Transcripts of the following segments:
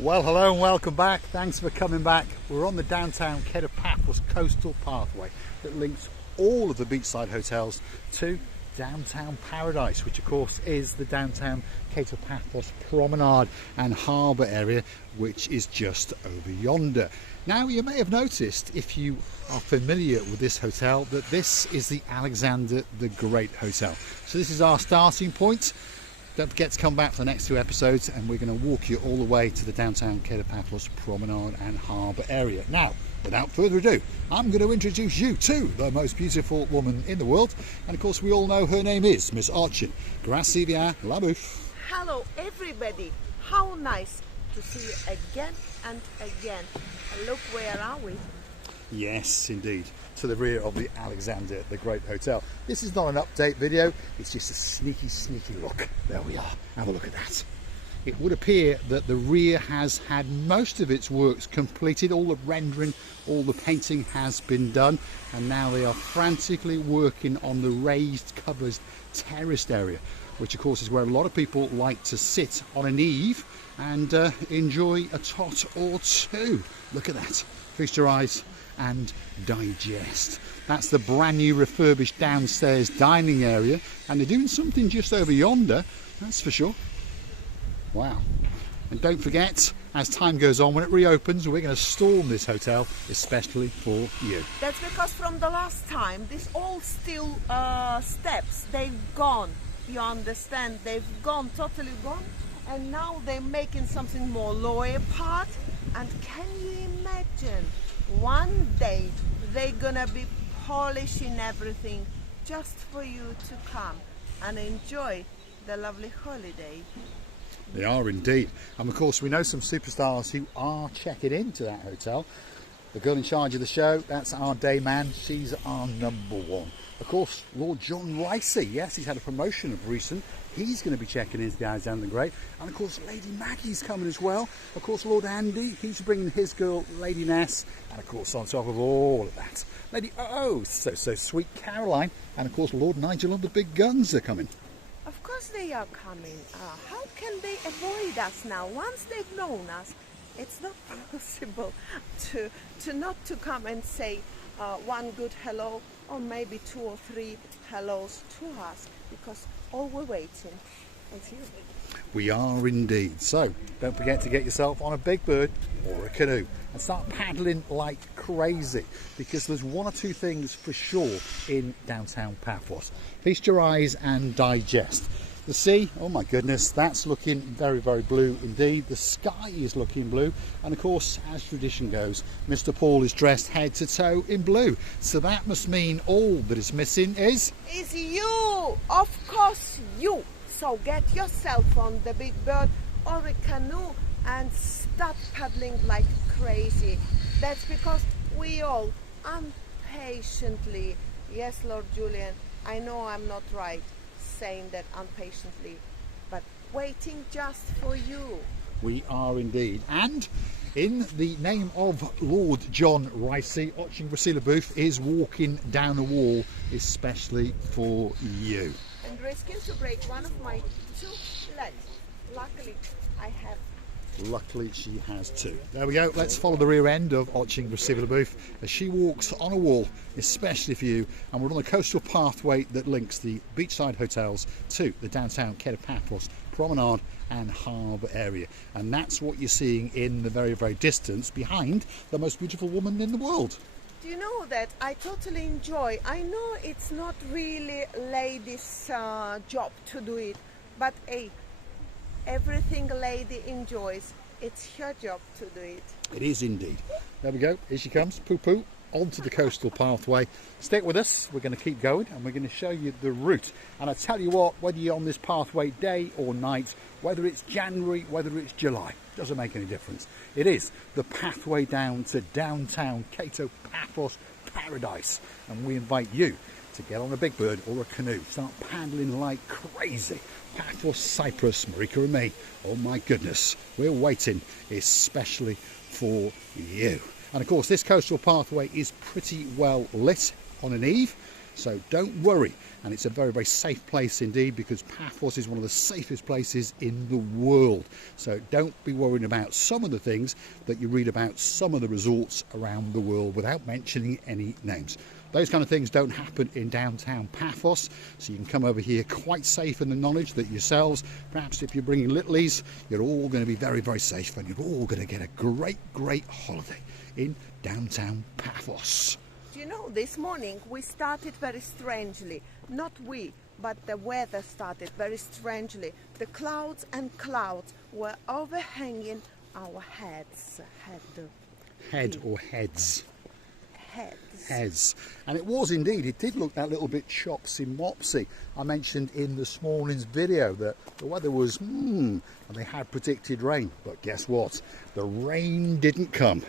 Well, hello and welcome back. Thanks for coming back. We're on the downtown Kato Paphos coastal pathway that links all of the beachside hotels to downtown paradise, which of course is the downtown Kato Paphos Promenade and harbour area, which is just over yonder. Now, you may have noticed, if you are familiar with this hotel, that this is the Alexander the Great Hotel. So this is our starting point. Don't forget to come back for the next two episodes, and we're going to walk you all the way to the downtown Kato Paphos Promenade and harbour area. Now, without further ado, I'm going to introduce you to the most beautiful woman in the world, and of course we all know her name is Miss Archin. Grazie bien, la bouffe. Hello everybody, how nice to see you again and again. Look, where are we? Yes, indeed, to the rear of the Alexander the Great Hotel. This is not an update video, it's just a sneaky look. There we are, have a look at that. It would appear that the rear has had most of its works completed. All the rendering, all the painting has been done, and now they are frantically working on the raised covered terraced area, which of course is where a lot of people like to sit on an eave and enjoy a tot or two. Look at that, feast your eyes and digest. That's the brand new refurbished downstairs dining area, and they're doing something just over yonder, that's for sure. Wow. And don't forget, as time goes on, when it reopens, we're going to storm this hotel especially for you. That's because from the last time, these old steel steps, they've gone. You understand? They've gone, totally gone, and now they're making something more lower part. And can you imagine, one day they're gonna be polishing everything just for you to come and enjoy the lovely holiday. They are indeed. And of course we know some superstars who are checking into that hotel. The girl in charge of the show, that's our day man, she's our number one. Of course, Lord John Ricey, yes, he's had a promotion of recent. He's going to be checking into the Alexander the Great. And of course, Lady Maggie's coming as well. Of course, Lord Andy, he's bringing his girl, Lady Ness. And of course, on top of all of that, Lady so sweet Caroline. And of course, Lord Nigel and the big guns are coming. Of course they are coming. How can they avoid us now? Once they've known us, it's not possible to not to come and say one good hello, or maybe two or three hellos to us, because all we're waiting is you. We are indeed. So don't forget to get yourself on a big bird or a canoe and start paddling like crazy, because there's one or two things for sure in downtown Paphos. Feast your eyes and digest. The sea, oh my goodness, that's looking very blue indeed. The sky is looking blue, and of course, as tradition goes, Mr. Paul is dressed head to toe in blue. So that must mean all that is missing is you, of course you. So get yourself on the big bird or a canoe and start paddling like crazy. That's because we all impatiently, yes, Lord Julian, I know I'm not right saying that impatiently, but waiting just for you. We are indeed. And in the name of Lord John Ricey, Oching Brasila Booth is walking down a wall especially for you. And risking to break one of my two legs. Luckily, she has two. There we go. Let's follow the rear end of Oching Brasila Booth as she walks on a wall especially for you. And we're on the coastal pathway that links the beachside hotels to the downtown Kato Paphos Promenade and harbour area. And that's what you're seeing in the very distance behind the most beautiful woman in the world. Do you know that I totally enjoy? I know it's not really ladies' job to do it, but hey, everything a lady enjoys, it's her job to do it. It is indeed. There we go. Here she comes. Poo onto the coastal pathway. Stick with us. We're going to keep going, and we're going to show you the route. And I tell you what, whether you're on this pathway day or night, whether it's January, whether it's July, doesn't make any difference. It is the pathway down to downtown Kato Paphos paradise, and we invite you to get on a big bird or a canoe, start paddling like crazy. Paphos Cyprus, Marika and me, oh my goodness, we're waiting especially for you. And of course this coastal pathway is pretty well lit on an eve, So don't worry, and it's a very, very safe place indeed, because Paphos is one of the safest places in the world. So don't be worrying about some of the things that you read about some of the resorts around the world without mentioning any names. Those kind of things don't happen in downtown Paphos, so you can come over here quite safe in the knowledge that yourselves, perhaps if you're bringing littlies, you're all going to be very, very safe, and you're all going to get a great, great holiday in downtown Paphos. You know, this morning we started very strangely. Not we, but the weather started very strangely. The clouds and clouds were overhanging our heads. Head or heads? Heads. And it was indeed, it did look that little bit chopsy mopsy. I mentioned in this morning's video that the weather was and they had predicted rain, but guess what? The rain didn't come,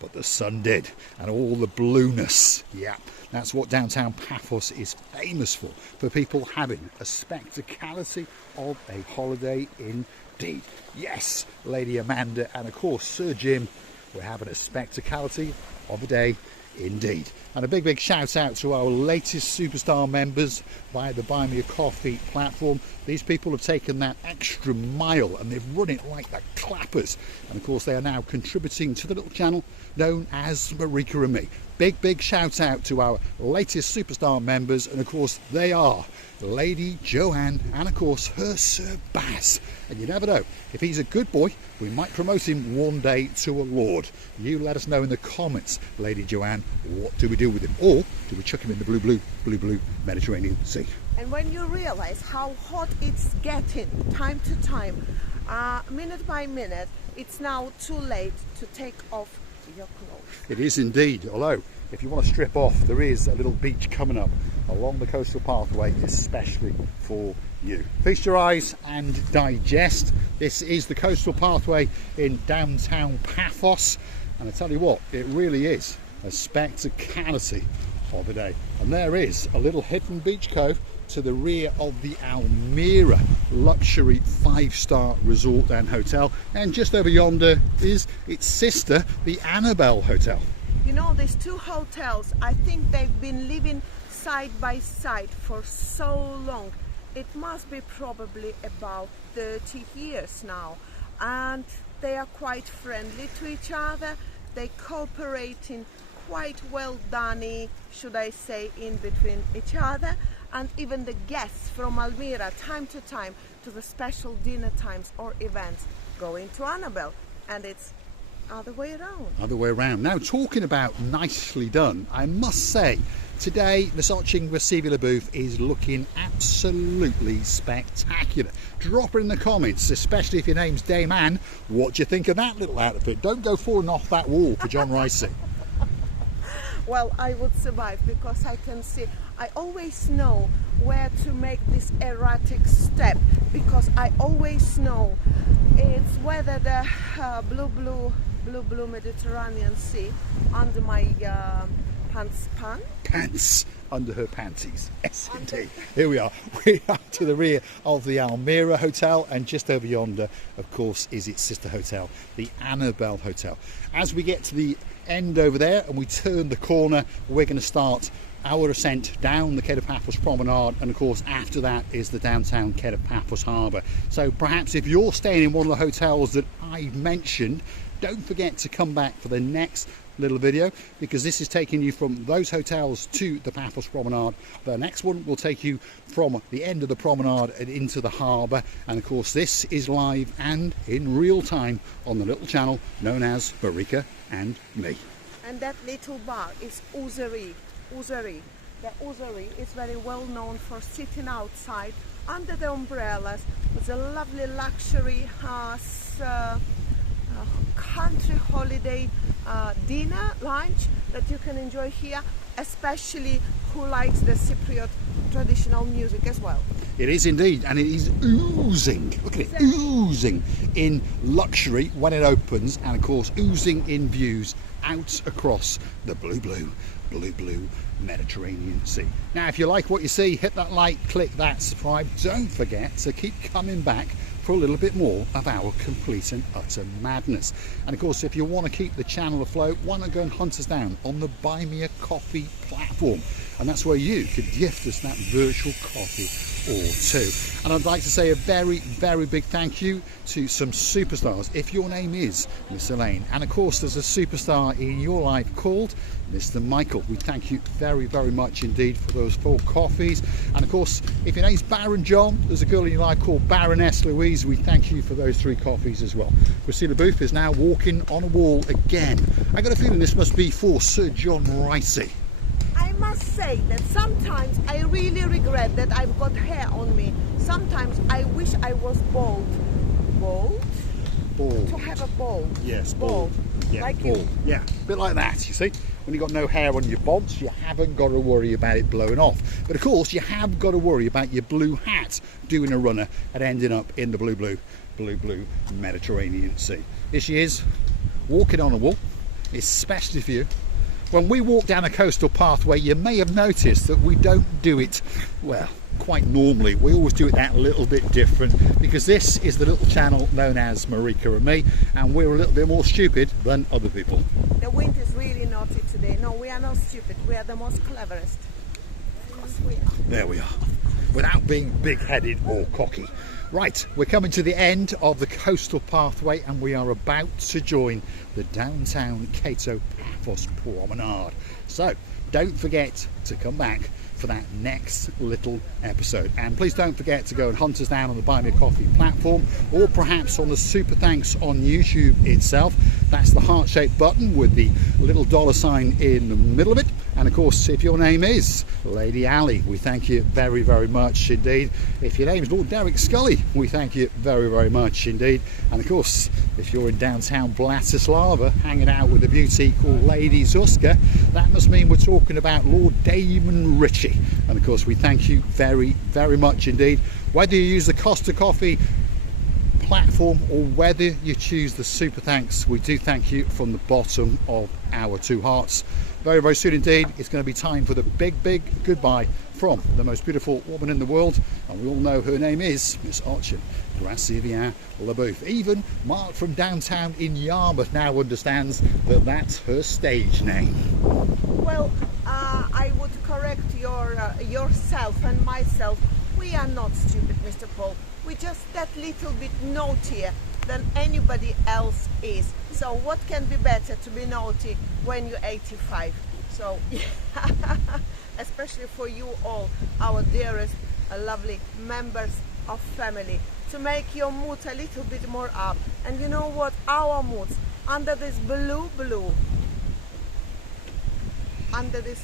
but the sun did, and all the blueness. Yeah, that's what downtown Paphos is famous for people having a spectacality of a holiday indeed. Yes, Lady Amanda and of course Sir Jim, we're having a spectacality of a day indeed. And a big, big shout out to our latest superstar members via the Buy Me a Coffee platform. These people have taken that extra mile and they've run it like the clappers. And of course they are now contributing to the little channel known as Marika and Me. Big, big shout out to our latest superstar members, and of course they are Lady Joanne and of course her Sir Baz. And you never know, if he's a good boy, we might promote him one day to a lord. You let us know in the comments, Lady Joanne, what do we do with him? Or do we chuck him in the blue Mediterranean Sea? And when you realize how hot it's getting time to time, minute by minute, it's now too late to take off your clothes. It is indeed, although if you want to strip off, there is a little beach coming up along the coastal pathway especially for you. Feast your eyes and digest. This is the coastal pathway in downtown Paphos, and I tell you what, it really is a spectacality of a day. And there is a little hidden beach cove to the rear of the Almyra luxury 5-star resort and hotel, and just over yonder is its sister, the Annabel Hotel. You know, these two hotels, I think they've been living side by side for so long. It must be probably about 30 years now, and they are quite friendly to each other. They cooperating quite well done, should I say, in between each other. And even the guests from Almyra, time to time, to the special dinner times or events, going to Annabel, and it's other way around. Other way around. Now, talking about nicely done, I must say, today the Soching Vestibular booth is looking absolutely spectacular. Drop it in the comments, especially if your name's Dame Anne, what do you think of that little outfit? Don't go falling off that wall for John Ricey. Well, I would survive because I can see, I always know where to make this erratic step, because I always know it's whether the blue Mediterranean Sea under my pants under her panties. Yes, indeed. Here we are. We are to the rear of the Almyra Hotel, and just over yonder, of course, is its sister hotel, the Annabel Hotel. As we get to the end over there and we turn the corner, we're going to start our ascent down the Kato Paphos Promenade, and of course after that is the downtown Kato Paphos Harbour. So perhaps if you're staying in one of the hotels that I've mentioned, don't forget to come back for the next little video, because this is taking you from those hotels to the Paphos Promenade. The next one will take you from the end of the promenade and into the harbour, and of course this is live and in real time on the little channel known as Marika and Me. And that little bar is Uzeri. The Uzeri is very well known for sitting outside under the umbrellas with a lovely luxury country holiday dinner, lunch that you can enjoy here, especially who likes the Cypriot traditional music as well. It is indeed, and it is oozing, look at it, oozing in luxury when it opens, and of course oozing in views out across the blue Mediterranean Sea. Now, if you like what you see, hit that like, click that subscribe. Don't forget to keep coming back for a little bit more of our complete and utter madness. And of course, if you want to keep the channel afloat, why not go and hunt us down on the Buy Me a Coffee platform, and that's where you could gift us that virtual coffee or two. And I'd like to say a very, very big thank you to some superstars. If your name is Miss Elaine, and of course there's a superstar in your life called Mr. Michael, we thank you very, very much indeed for those 4 coffees. And of course, if your name's Baron John, there's a girl in your life called Baroness Louise, we thank you for those 3 coffees as well. Christina Booth is now walking on a wall again. I got a feeling this must be for Sir John Ricey. I must say that sometimes I really regret that I've got hair on me. Sometimes I wish I was bald. Bald? Bald. To have a bald. Yes, bald. Yeah, like bald. you. Yeah, a bit like that, you see. When you've got no hair on your bonds, you haven't got to worry about it blowing off. But of course, you have got to worry about your blue hat doing a runner and ending up in the blue Mediterranean Sea. Here she is, walking on a wall, especially for you. When we walk down a coastal pathway, you may have noticed that we don't do it, well, quite normally. We always do it that little bit different, because this is the little channel known as Marika and me, and we're a little bit more stupid than other people. The wind is really naughty today. No, we are not stupid. We are the most cleverest. Of course we are. There we are, without being big-headed or cocky. Right, we're coming to the end of the coastal pathway, and we are about to join the downtown Kato Paphos Promenade. So don't forget to come back for that next little episode, and please don't forget to go and hunt us down on the Buy Me a Coffee platform, or perhaps on the Super Thanks on YouTube itself. That's the heart-shaped button with the little $sign in the middle of it. And of course, if your name is Lady Ali, we thank you very, very much indeed. If your name is Lord Derek Scully, we thank you very, very much indeed. And of course, if you're in downtown Bratislava hanging out with a beauty called Lady Zuska, that must mean we're talking about Lord Damon Ritchie. And of course, we thank you very, very much indeed. Whether you use the Costa Coffee platform or whether you choose the Super Thanks, we do thank you from the bottom of our 2 hearts. Very, very soon indeed, it's going to be time for the big, big goodbye from the most beautiful woman in the world, and we all know her name is Miss Archie Gracivian LaBeouf. Even Mark from downtown in Yarmouth now understands that that's her stage name. Well, I would correct yourself and myself. We are not stupid, Mr. Paul. We're just that little bit naughtier than anybody else is. So what can be better to be naughty when you're 85? So especially for you all, our dearest lovely members of family, to make your mood a little bit more up. And you know what, our moods under this blue, under this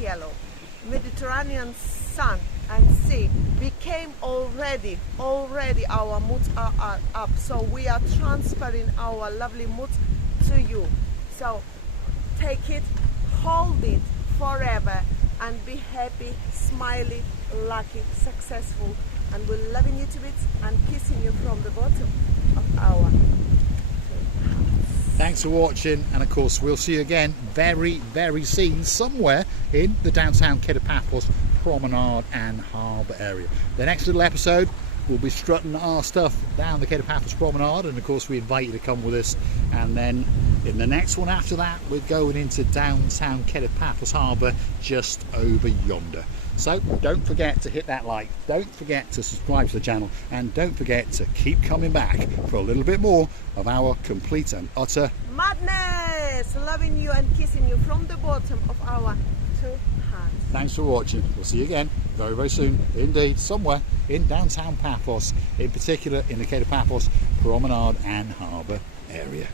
yellow Mediterranean sun and sea became already our moods are up. So we are transferring our lovely moods to you. So take it, hold it forever, and be happy, smiley, lucky, successful, and we're loving you to bits and kissing you from the bottom of our hearts. Thanks for watching, and of course we'll see you again very, very soon somewhere in the downtown Kato Paphos Promenade and Harbour area. The next little episode, we'll be strutting our stuff down the Kato Paphos Promenade, and of course we invite you to come with us. And then in the next one after that, we're going into downtown Kato Paphos Harbour just over yonder. So don't forget to hit that like, don't forget to subscribe to the channel, and don't forget to keep coming back for a little bit more of our complete and utter madness. Loving you and kissing you from the bottom of our 2 hearts. Thanks for watching. We'll see you again very, very soon indeed, somewhere in downtown Paphos, in particular in the Kato Paphos Promenade and Harbour area.